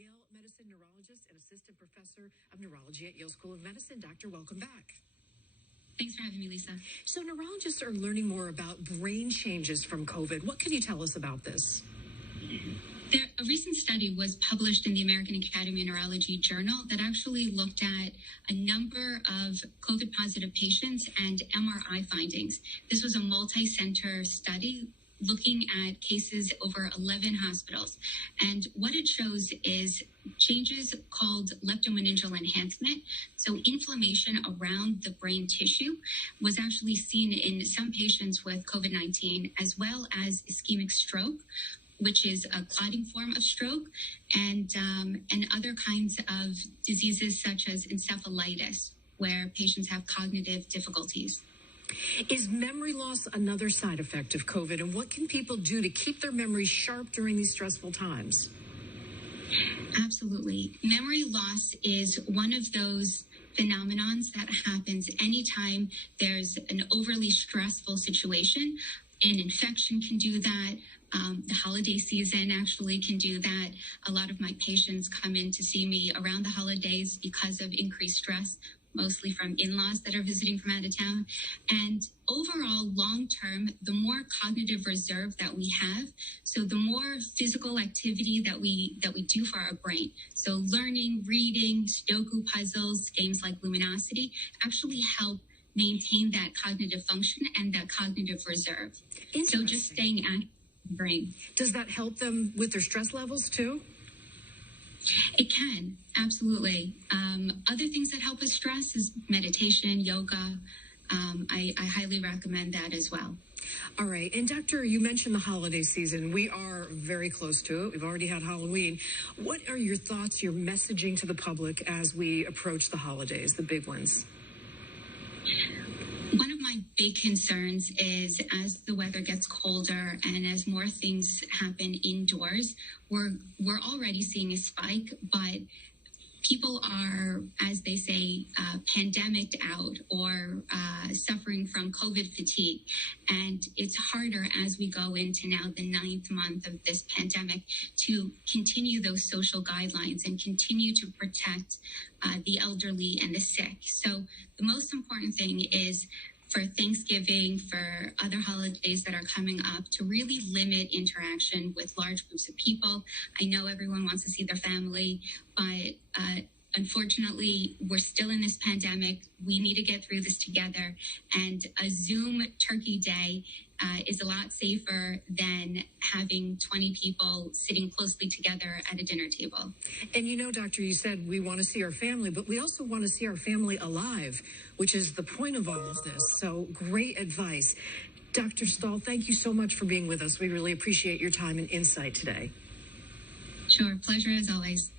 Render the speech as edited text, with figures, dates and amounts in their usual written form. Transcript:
Yale Medicine neurologist and assistant professor of neurology at Yale School of Medicine. Doctor, welcome back. Thanks for having me, Lisa. So neurologists are learning more about brain changes from COVID. What can you tell us about this? A recent study was published in the American Academy of Neurology journal that actually looked at a number of COVID-positive patients and MRI findings. This was a multi-center study looking at cases over 11 hospitals. And what it shows is changes called leptomeningeal enhancement. So inflammation around the brain tissue was actually seen in some patients with COVID-19, as well as ischemic stroke, which is a clotting form of stroke, and other kinds of diseases such as encephalitis, where patients have cognitive difficulties. Is memory loss another side effect of COVID, and what can people do to keep their memory sharp during these stressful times? Absolutely. Memory loss is one of those phenomenons that happens anytime there's an overly stressful situation. An infection can do that. The holiday season actually can do that. A lot of my patients come in to see me around the holidays because of increased stress, mostly from in-laws that are visiting from out of town. And overall, long-term, the more cognitive reserve that we have, so the more physical activity that we do for our brain. So learning, reading, Sudoku puzzles, games like Luminosity actually help maintain that cognitive function and that cognitive reserve. So just staying active in the brain. Does that help them with their stress levels too? It can, absolutely. Other things that help with stress is meditation, yoga. I highly recommend that as well. All right. And Doctor, you mentioned the holiday season. We are very close to it. We've already had Halloween. What are your thoughts, your messaging to the public as we approach the holidays, the big ones? One of my big concerns is as the weather gets colder and as more things happen indoors, we're already seeing a spike, but people are, as they say, pandemicked out or suffering from COVID fatigue. And it's harder as we go into now the 9th month of this pandemic to continue those social guidelines and continue to protect the elderly and the sick. So the most important thing is for Thanksgiving, for other holidays that are coming up, to really limit interaction with large groups of people. I know everyone wants to see their family, but unfortunately, we're still in this pandemic. We need to get through this together. And a Zoom turkey day is a lot safer than having 20 people sitting closely together at a dinner table. And you know, Doctor, you said we want to see our family, but we also want to see our family alive, which is the point of all of this. So great advice. Dr. Stoll, thank you so much for being with us. We really appreciate your time and insight today. Sure. Pleasure as always.